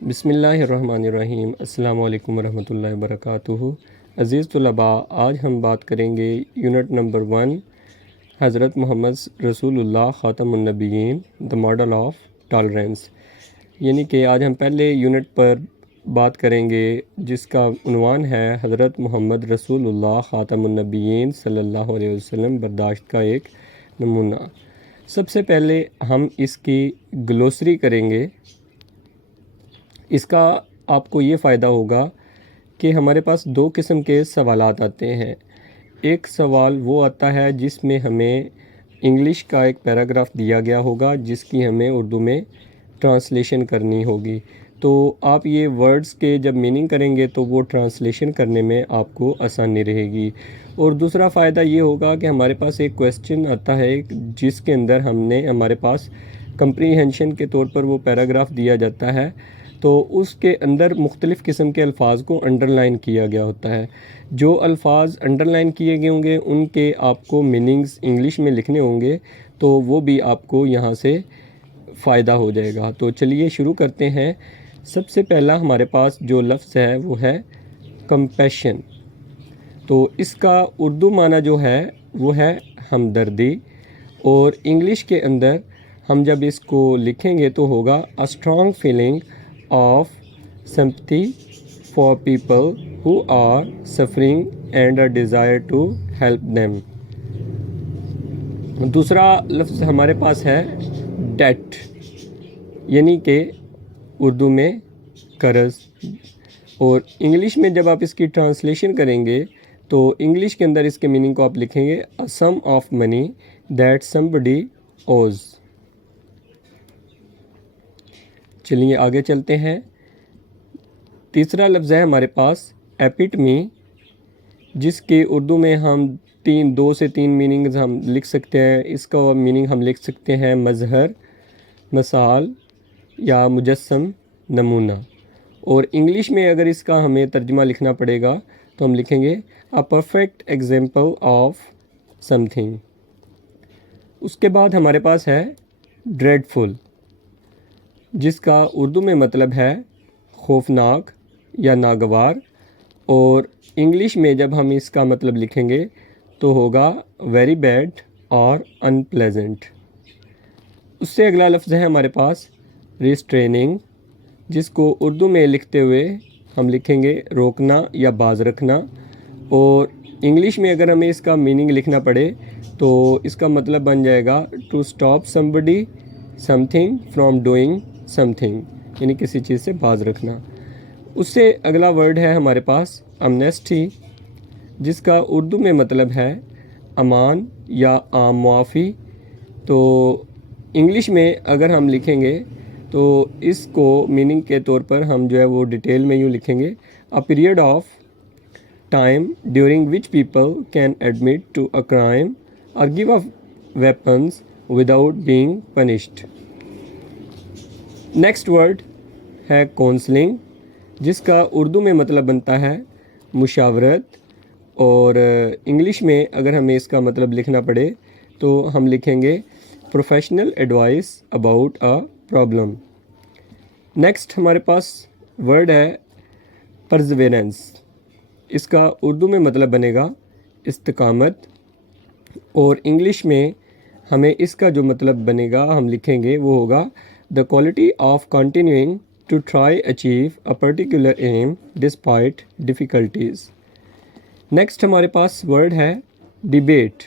بسم اللہ الرحمن الرحیم۔ السلام علیکم ورحمۃ اللہ وبرکاتہ۔ عزیز طلباء، آج ہم بات کریں گے یونٹ نمبر 1، حضرت محمد رسول اللہ خاتم النبیین، دا ماڈل آف ٹالرنس۔ یعنی کہ آج ہم پہلے یونٹ پر بات کریں گے جس کا عنوان ہے حضرت محمد رسول اللہ خاتم النبیین صلی اللہ علیہ وسلم برداشت کا ایک نمونہ۔ سب سے پہلے ہم اس کی گلوسری کریں گے۔ اس کا آپ کو یہ فائدہ ہوگا کہ ہمارے پاس دو قسم کے سوالات آتے ہیں۔ ایک سوال وہ آتا ہے جس میں ہمیں انگلش کا ایک پیراگراف دیا گیا ہوگا جس کی ہمیں اردو میں ٹرانسلیشن کرنی ہوگی، تو آپ یہ ورڈز کے جب میننگ کریں گے تو وہ ٹرانسلیشن کرنے میں آپ کو آسانی رہے گی۔ اور دوسرا فائدہ یہ ہوگا کہ ہمارے پاس ایک کویسچن آتا ہے جس کے اندر ہمارے پاس کمپریہنشن کے طور پر وہ پیراگراف دیا جاتا ہے، تو اس کے اندر مختلف قسم کے الفاظ کو انڈر لائن کیا گیا ہوتا ہے۔ جو الفاظ انڈر لائن کیے گئے ہوں گے ان کے آپ کو میننگز انگلش میں لکھنے ہوں گے، تو وہ بھی آپ کو یہاں سے فائدہ ہو جائے گا۔ تو چلیے شروع کرتے ہیں۔ سب سے پہلا ہمارے پاس جو لفظ ہے وہ ہے کمپیشن۔ تو اس کا اردو معنی جو ہے وہ ہے ہمدردی، اور انگلش کے اندر ہم جب اس کو لکھیں گے تو ہوگا a strong feeling of sympathy for people who are suffering and a desire to help them۔ دوسرا لفظ ہمارے پاس ہے ڈیٹ، یعنی کہ اردو میں قرض، اور انگلش میں جب آپ اس کی ٹرانسلیشن کریں گے تو انگلش کے اندر اس کے میننگ کو آپ لکھیں گے a sum of money that somebody owes۔ چلیے آگے چلتے ہیں۔ تیسرا لفظ ہے ہمارے پاس ایپیٹمی، جس کے اردو میں ہم دو سے تین میننگز ہم لکھ سکتے ہیں۔ اس کا میننگ ہم لکھ سکتے ہیں مظہر، مثال یا مجسم، نمونہ۔ اور انگلش میں اگر اس کا ہمیں ترجمہ لکھنا پڑے گا تو ہم لکھیں گے a perfect example of something۔ اس کے بعد ہمارے پاس ہے ڈریڈفل، جس کا اردو میں مطلب ہے خوفناک یا ناگوار، اور انگلش میں جب ہم اس کا مطلب لکھیں گے تو ہوگا ویری بیڈ اور انپلیزنٹ۔ اس سے اگلا لفظ ہے ہمارے پاس ریسٹریننگ، جس کو اردو میں لکھتے ہوئے ہم لکھیں گے روکنا یا باز رکھنا، اور انگلش میں اگر ہمیں اس کا میننگ لکھنا پڑے تو اس کا مطلب بن جائے گا to stop somebody something from doing something، یعنی کسی چیز سے باز رکھنا۔ اس سے اگلا ورڈ ہے ہمارے پاس امنیسٹی، جس کا اردو میں مطلب ہے امان یا عام معافی۔ تو انگلش میں اگر ہم لکھیں گے تو اس کو میننگ کے طور پر ہم جو ہے وہ ڈیٹیل میں یوں لکھیں گے a period of time during which people can admit to a crime or give up weapons without being punished۔ Next word ہے کونسلنگ، جس کا اردو میں مطلب بنتا ہے مشاورت، اور انگلش میں اگر ہمیں اس کا مطلب لکھنا پڑے تو ہم لکھیں گے professional advice about a problem. Next ہمارے پاس ورڈ ہے پرزویرنس۔ اس کا اردو میں مطلب بنے گا استقامت، اور انگلش میں ہمیں اس کا جو مطلب بنے گا ہم لکھیں گے وہ ہوگا the quality of continuing to try achieve a particular aim despite difficulties۔ Next ہمارے پاس ورڈ ہے ڈیبیٹ،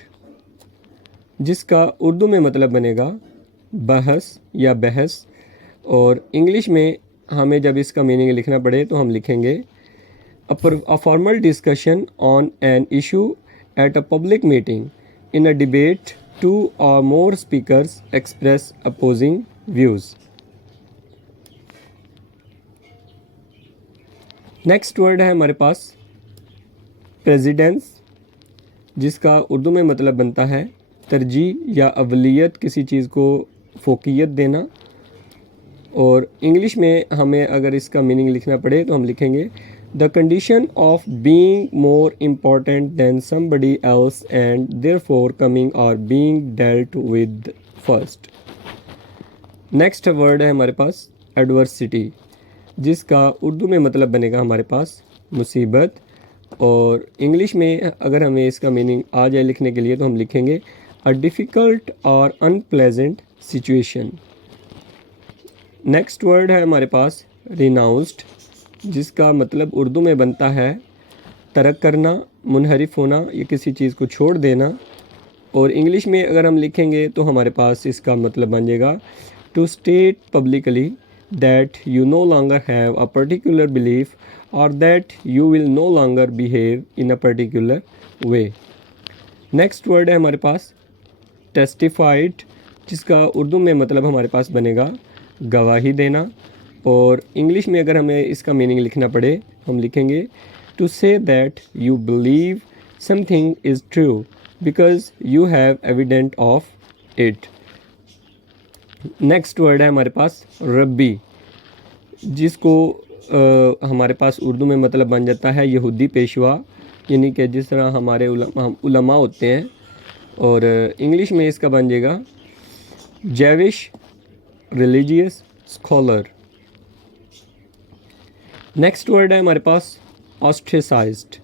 جس کا اردو میں مطلب بنے گا بحث یا بحث، اور انگلش میں ہمیں جب اس کا میننگ لکھنا پڑے تو ہم لکھیں گے a formal discussion on an issue at a public meeting۔ in a debate two or more speakers express opposing views۔ Next word ہے ہمارے پاس پریزیڈنس، جس کا اردو میں مطلب بنتا ہے ترجیح یا اولیت، کسی چیز کو فوقیت دینا، اور انگلش میں ہمیں اگر اس کا میننگ لکھنا پڑے تو ہم لکھیں گے the condition of being more important than somebody else and therefore coming or being dealt with first۔ Next word ہے ہمارے پاس ایڈورسٹی، جس کا اردو میں مطلب بنے گا ہمارے پاس مصیبت، اور انگلش میں اگر ہمیں اس کا میننگ آ جائے لکھنے کے لیے تو ہم لکھیں گے اے ڈیفیکلٹ اور انپلیزنٹ سچویشن۔ نیکسٹ ورڈ ہے ہمارے پاس ریناؤنسڈ، جس کا مطلب اردو میں بنتا ہے ترک کرنا، منحرف ہونا یا کسی چیز کو چھوڑ دینا، اور انگلش میں اگر ہم لکھیں گے تو ہمارے پاس اس کا مطلب بن جائے گا to state publicly that you no longer have a particular belief اور that you will no longer behave in a particular way. Next word ہے ہمارے پاس ٹیسٹیفائڈ، جس کا اردو میں مطلب ہمارے پاس بنے گا گواہی دینا، اور انگلش میں اگر ہمیں اس کا میننگ لکھنا پڑے ہم لکھیں گے ٹو سے that you believe some thing is true because you have evident of it. Next word ہے ہمارے پاس ربی، جس کو ہمارے پاس اردو میں مطلب بن جاتا ہے یہودی پیشوا، یعنی کہ جس طرح ہمارے علماء ہوتے ہیں، اور انگلش میں اس کا بن جائے گا Jewish religious scholar. Next word ہے ہمارے پاس آسٹریسائزڈ،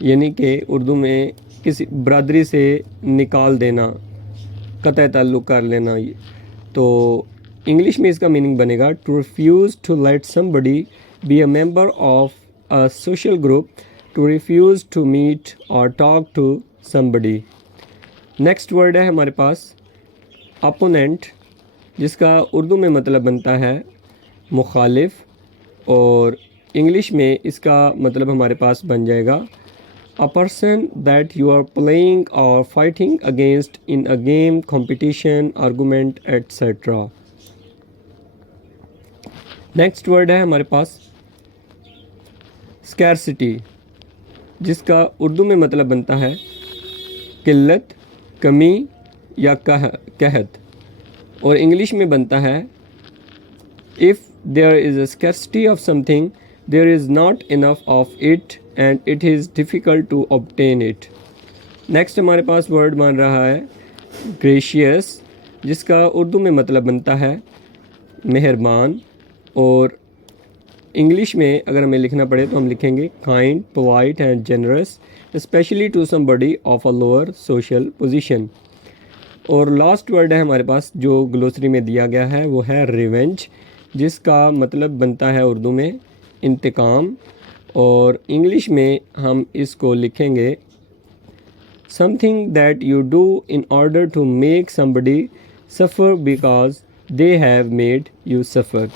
یعنی کہ اردو میں کسی برادری سے نکال دینا، قطع تعلق کر لینا۔ تو انگلش میں اس کا میننگ بنے گا to refuse to let somebody be a member of a social group, to refuse to meet اور talk to somebody. Next word ہے ہمارے پاس اپوننٹ، جس کا اردو میں مطلب بنتا ہے مخالف، اور انگلش میں اس کا مطلب ہمارے پاس بن جائے گا a person that you are playing or fighting against in a game, competition, argument etcetera. Next word ہے ہمارے پاس اسکیرسٹی، جس کا اردو میں مطلب بنتا ہے قلت، کمی یا قحط، اور انگلش میں بنتا ہے if there is a scarcity of something there is not enough of it and it is difficult to obtain it۔ Next ہمارے پاس ورڈ بن رہا ہے گریشیس، جس کا اردو میں مطلب بنتا ہے مہربان، اور انگلش میں اگر ہمیں لکھنا پڑے تو ہم لکھیں گے kind, polite and generous especially to somebody of a lower social position. اور لاسٹ ورڈ ہے ہمارے پاس جو گلوسری میں دیا گیا ہے وہ ہے ریونج، جس کا مطلب بنتا ہے اردو میں انتقام، اور انگلش میں ہم اس کو لکھیں گے something that you do in order to make somebody suffer because they have made you suffer.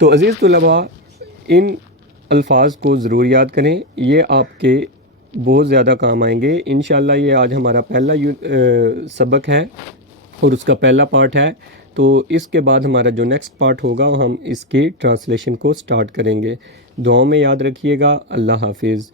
تو عزیز طلباء، ان الفاظ کو ضرور یاد کریں، یہ آپ کے بہت زیادہ کام آئیں گے انشاءاللہ۔ یہ آج ہمارا پہلا سبق ہے اور اس کا پہلا پارٹ ہے، تو اس کے بعد ہمارا جو نیکسٹ پارٹ ہوگا ہم اس کی ٹرانسلیشن کو سٹارٹ کریں گے۔ دعاؤں میں یاد رکھیے گا۔ اللہ حافظ۔